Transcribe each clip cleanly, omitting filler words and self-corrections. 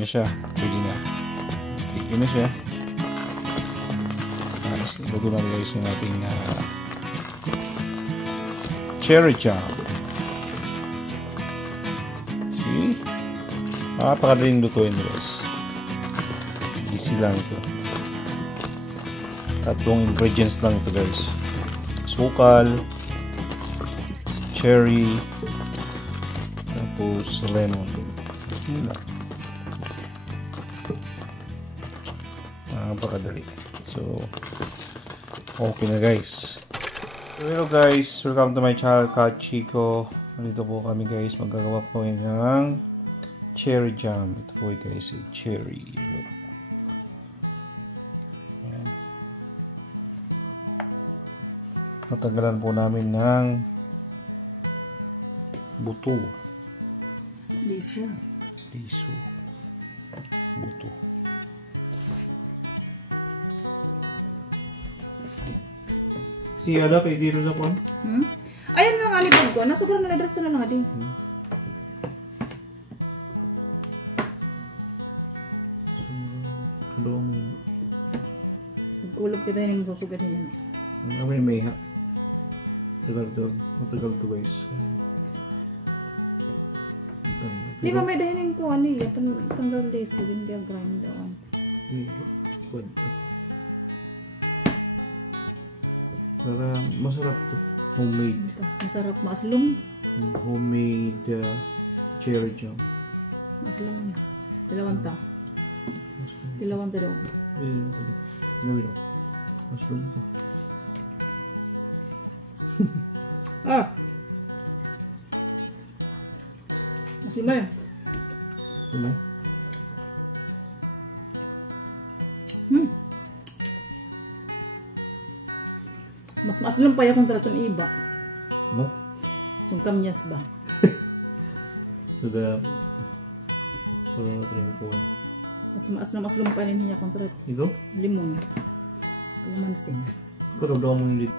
na siya. Pwede na. Sticky na siya. Luto na guys yung ating cherry jam. See? Napakadaling lutuin guys. Easy lang ito. Tatlong ingredients lang ito guys. Sukal, cherry, tapos lemon. Napakadali. So, okay na guys. So, hello guys. Welcome to my channel, Kat Chico. Nandito po kami guys. Magagawa po ng cherry jam. Ito po guys, cherry. Tatanggalan po namin ng buto. Liso. Buto. Si ano, pwede rin sa kwan? Ayan mga alipad ko. Nasugram na nadrat sa na din. Ulap kita yung busugan niya. Ano yung may ha? Matagal to guys. Di ba may dahilan ko ano yan? Tanggal days ulit yung ground. Para masarap to. Homemade. Masarap maslum. Homemade cherry jam. Dalawang ta. Dalawang. Ah. Gimana? Mas maslum pa yung talagang iba. No? Yung kamyas ba? Sudah. Mas maslum pa rin niya kung talagang Ito? limon. Kumansin. Kau udah mau ini.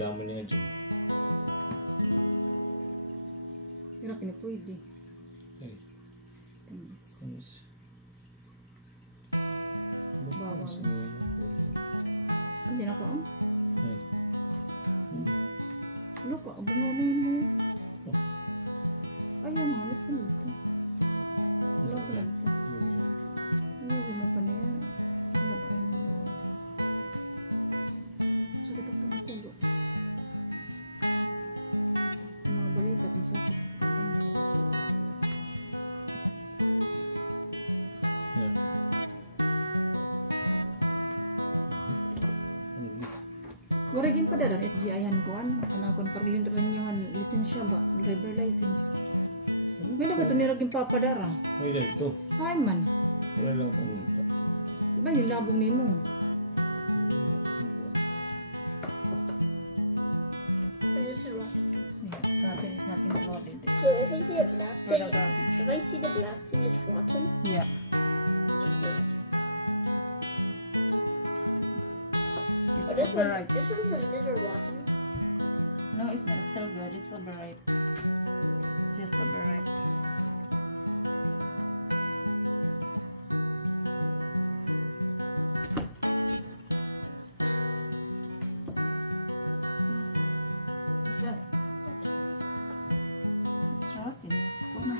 Dami niya dyan. Pero pinapwede. Ay. Hindi na ko. Ano ka? Abunawin mo. Ayun na. Marigin pa dara ni ayan ko an kung pabiling naman niyo an essential labor license. May dapat to nila ping papadara. May dito. Ay man. Wala lang ako. Ba nila bumimo. So if I see a plastic, if I see the plastic is rotten, Yeah. It's but overripe. this one's a little rotten. No, it's not still good. It's overripe. Just overripe. It's rotten. Come on.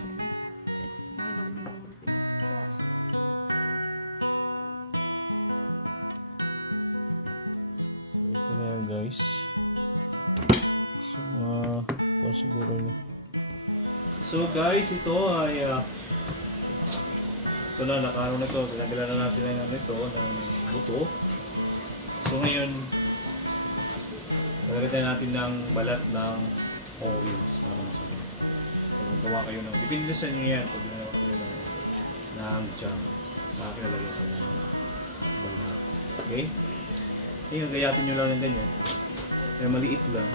Ayan guys. So guys, ito ay ito na, nakaano na ito. Pinagala na natin na ito ng buto. So ngayon, nagagay natin ng balat ng oils. Gawa kayo ng, depende sa inyo yan. Ng jam. Nakakilala ito. Okay? Ayun, gayatin nyo lang yung ganyan. Kaya maliit lang.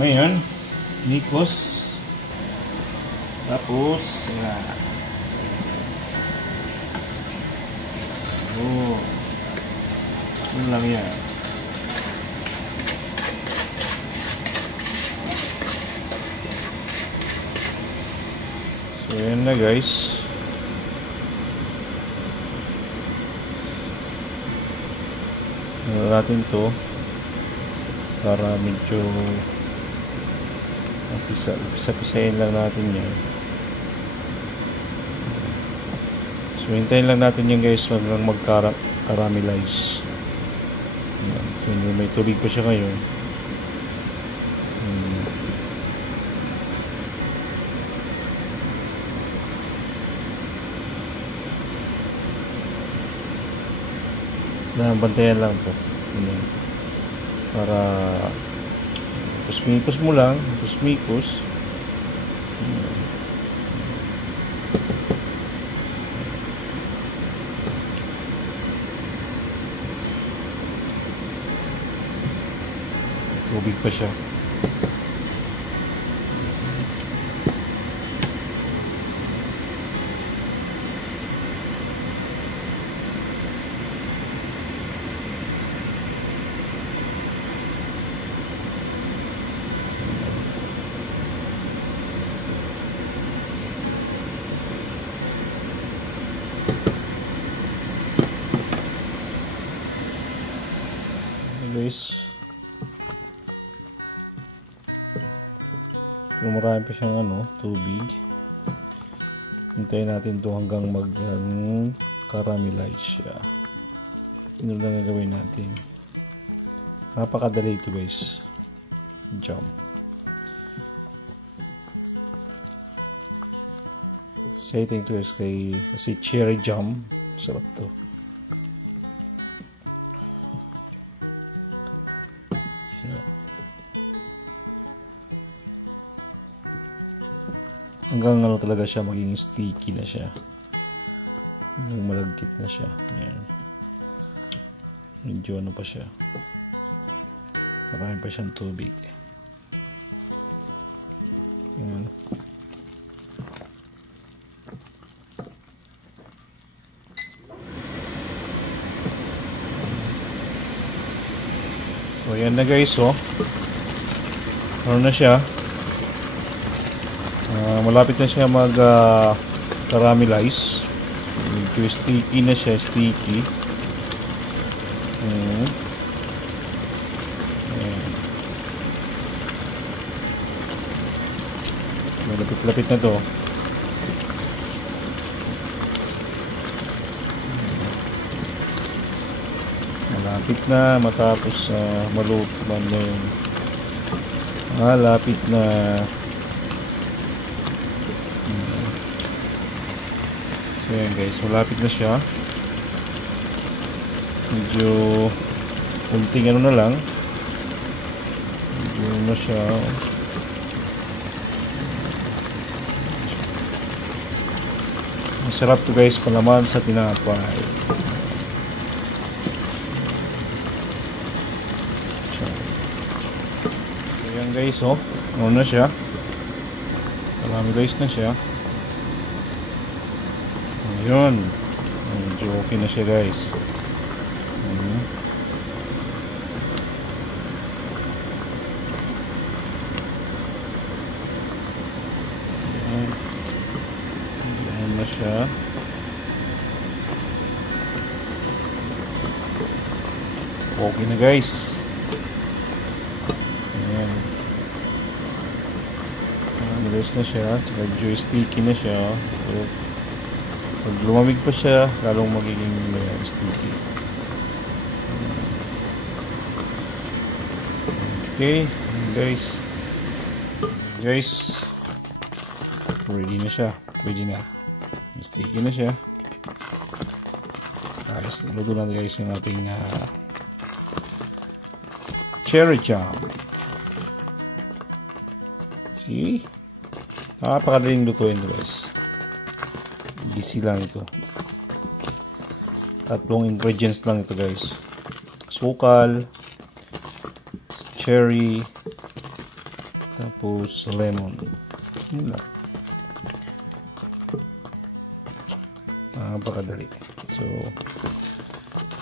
Ngayon, Nikos. Tapos, oh, yun lang yan. So, yan na guys. Gawin natin to para medyo pisa-pisahin lang natin yan. So hintayin lang natin yan guys hanggang mag-caramelize. So, may tubig ko siya ngayon. Bantayan lang po para kusmikos mo lang, kusmikos. Tubig pa siya. Guys, marami pa siyang tubig. Hintayin natin ito hanggang mag-caramelize siya. Yun lang ang gawin natin. Napakadali ito guys. Jam. Exciting to guys kasi cherry jam. Sarap to. Hanggang talaga siya magiging sticky na siya. Hanggang malagkit na siya. Ayan. Medyo pa siya. Marami pa siyang tubig. Ayan. Ayan na guys, oh. Ano na siya? Malapit na siya mag caramelize. Medyo sticky na siya, sticky. Malapit-lapit na to. Malapit na matapos maluto man yung malapit na. Ayan guys, malapit na siya. Medyo kunting ano na lang. Medyo na siya. Masarap to guys, palaman sa tinapay. Ayan guys, oh. Ano na siya? Caramelize na siya. Ayun. Medyo okay na siya guys. Ayan na siya. Okay na guys. Ayan. Caramelize na siya. Tsaka medyo sticky na siya. Pero pag lumamig pa siya, lalong magiging sticky. Okay, guys. Guys, ready na siya. Ready na. Sticky na siya. Tapos niluto na guys ang ating cherry jam. See? Napakadaling lutuin guys. Easy lang ito. Tatlong ingredients lang ito guys. Sukal, cherry, tapos lemon. Yun lang. Napakadali. So,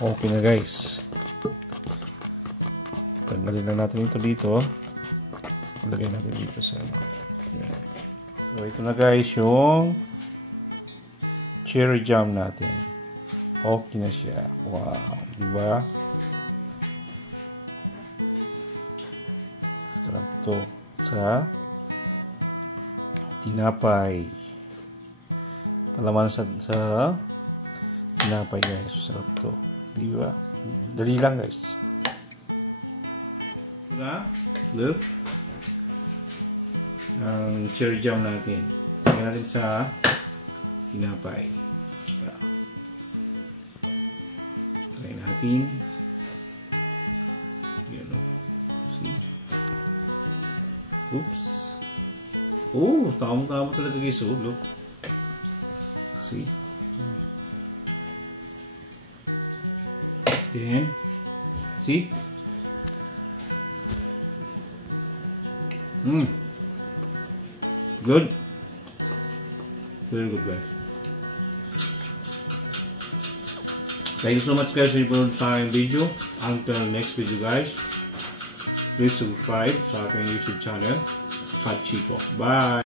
okay na guys. Tanggalin na natin ito dito. Lagyan natin dito sa so, ito na guys yung cherry jam natin. Okay na siya. Wow. Diba? Sarap ito sa tinapay. Palaman sa tinapay guys. Sarap ito. Diba? Dali lang guys. Na? Look. Ang cherry jam natin. Lagyan natin sa tinapay. Try natin. Oops. Oh, tamang-tama talaga guys. Look. See? Again. See? Good. Very good guys. Thank you so much guys for your time video. Until next video guys. Please subscribe sa aking YouTube channel. Kat Chico. Bye!